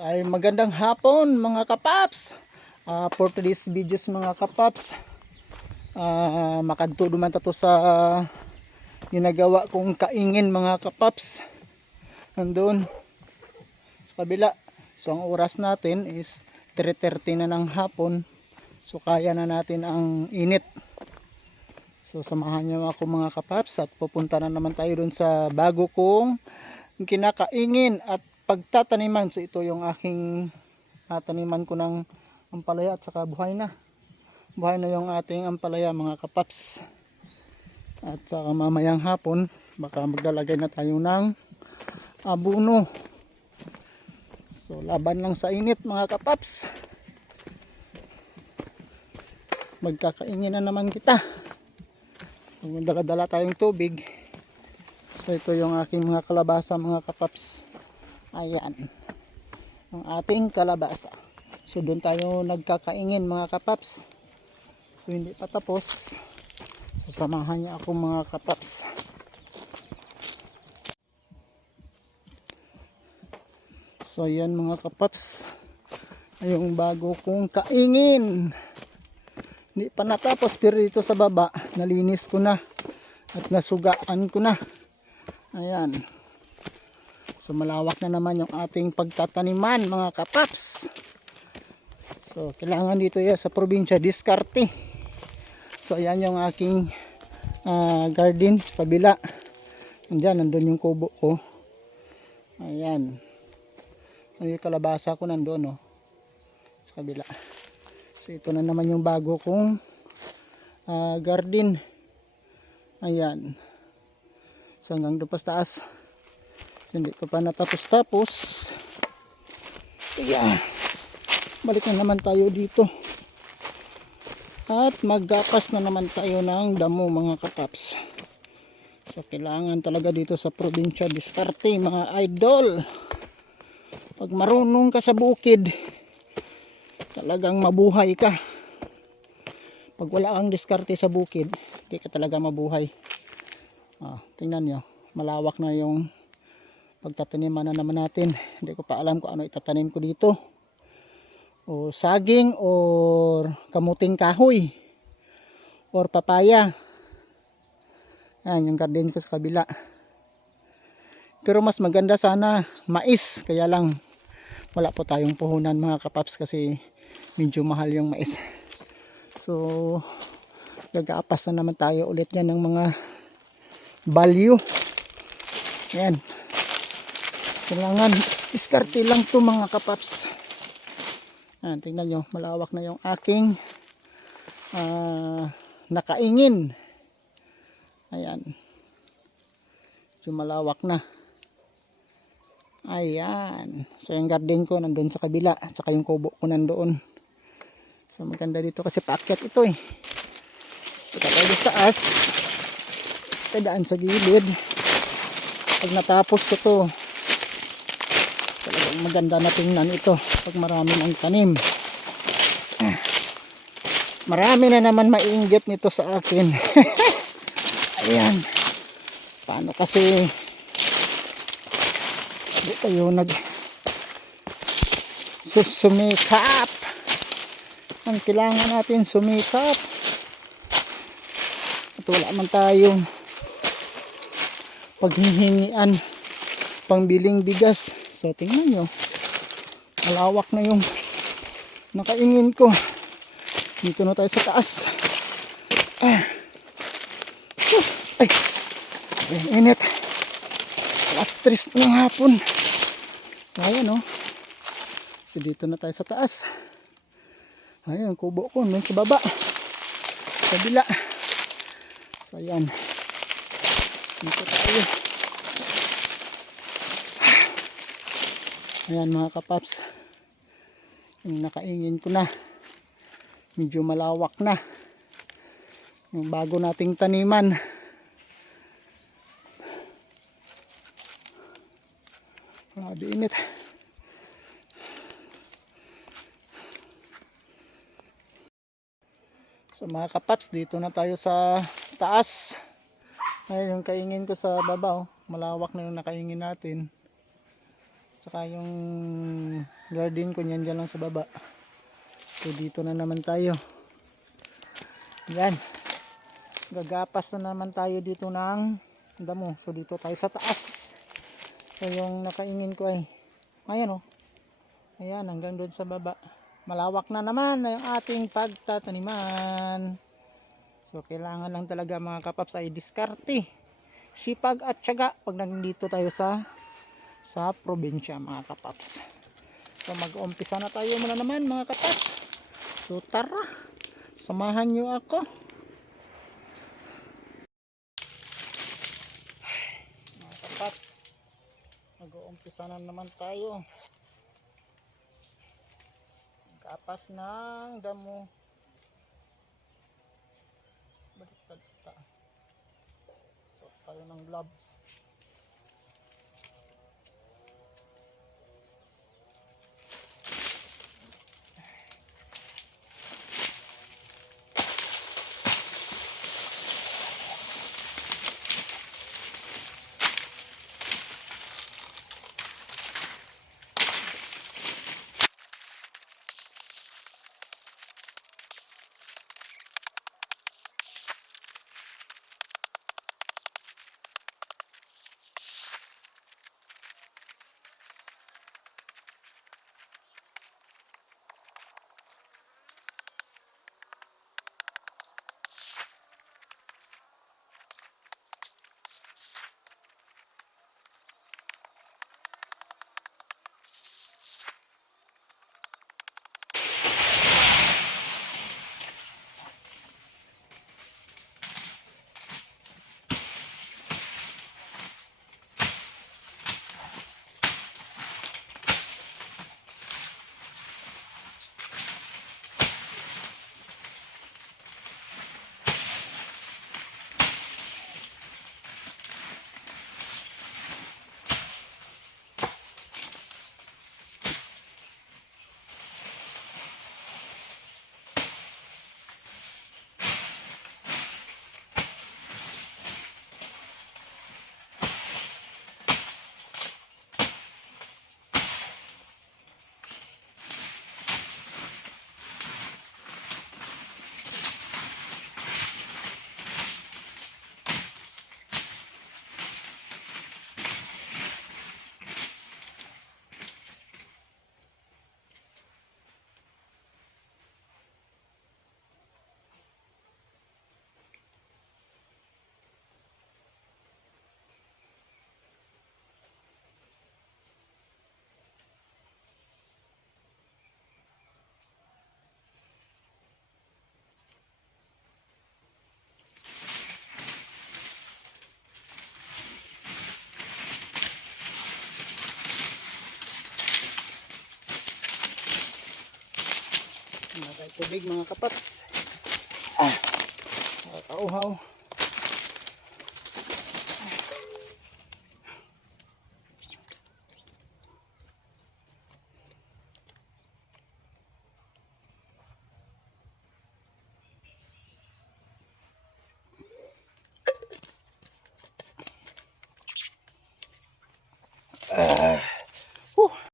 ay magandang hapon mga kapaps. Ah, for today's videos mga kapaps, ah makadto duman ta to sa ginagawa kong kaingin mga kapaps. Nandun sa kabila. So ang oras natin is 3.30 na ng hapon. So kaya na natin ang init. So samahan niyo ako mga kapaps at pupunta na naman tayo dun sa bago kong kinakaingin at pagtataniman. So ito yung aking taniman ko ng ampalaya at saka buhay na. Buhay na yung ating ampalaya mga kapaps. At saka mamayang hapon baka maglalagay na tayo ng abuno. So laban lang sa init mga kapaps. Magkakaingin na naman kita. Kung dala-dala tayong tubig. So ito yung aking mga kalabasa mga kapaps. Ayan. Ang ating kalabasa. So doon tayo nagkakaingin mga kapaps. So hindi pa tapos. Sasamahan niya ako mga kapaps. So ayan mga kapaps. Yung bago kong kaingin. Hindi pa natapos pero dito sa baba nalinis ko na at nasugaan ko na. Ayan. So malawak na naman yung ating pagtataniman mga kapaps. So kailangan dito ya sa probinsya diskarte. So ayan yung aking ah, garden sa kabila. Andiyan, nandun yung kubo ko. Ayan. Ay, yung kalabasa ko nandun, oh. Sa kabila. So ito na naman yung bago kong ah, garden. Ayan. So hanggang doon pa taas. Hindi ko pa natapos-tapos. Kaya balik na naman tayo dito. At maggapas na naman tayo ng damo mga kataps. So kailangan talaga dito sa probinsya diskarte mga idol. Pag marunong ka sa bukid, talagang mabuhay ka. Pag wala kang diskarte sa bukid, hindi ka talaga mabuhay. Ah, tingnan nyo, malawak na yung pagtataniman na naman natin. Hindi ko pa alam kung ano itatanim ko dito. O saging or kamuting kahoy or papaya. Yan yung garden ko sa kabila. Pero mas maganda sana mais. Kaya lang wala po tayong puhunan mga kapaps kasi medyo mahal yung mais. So gagapas na naman tayo ulit yan ng mga value. Yan. Kailangan iskarte lang to mga kapaps. Yan, tingnan nyo, malawak na yung aking ah, nakaingin. Ayan. So malawak na. Ayan. So yung garden ko nandun sa kabila. At saka yung kubo ko nandoon. So maganda dito kasi paakyat ito eh. Ito tayo sa taas. Kadaan sa gilid. Pag natapos ko to, maganda na tingnan ito pag marami ng tanim. Marami na naman mainggit nito sa akin. Ayan. Paano kasi hindi tayo nag susumikap. Ang kailangan natin sumikap. At wala man tayong paghihingian pangbiling bigas. So tingnan nyo. Malawak na yung nakaingin ko. Dito na tayo sa taas. Ah. Ay. Ay, init. Alas 3 ng hapon. Ayan oh. So dito na tayo sa taas. Ayan, kubo ko. Nun sa baba. Sa bila. So ayan. Dito tayo. Ayan mga kapaps. Yung nakaingin ko na. Medyo malawak na. Yung bago nating taniman. Grabe init. So mga kapaps, dito na tayo sa taas. Ay, yung kaingin ko sa baba, oh. malawak na yung nakaingin natin. Saka yung garden ko niyan dyan lang sa baba. So dito na naman tayo. Yan. Gagapas na naman tayo dito ng damo. So dito tayo sa taas. So yung nakaingin ko ay ayan oh. Ayan hanggang doon sa baba. Malawak na naman na yung ating pagtataniman. So kailangan lang talaga mga kapaps ay diskarte. Sipag at tiyaga pag nandito tayo sa sa probinsya mga kapaps. So mag-umpisa na tayo muna naman mga kapaps. So tara, samahan nyo ako. Mga kapaps, mag-uumpisa na naman tayo. Kapas ng damo. Baliktad ta. So tayo ng gloves. Tubig mga kapaps. Ah, nakakauhaw.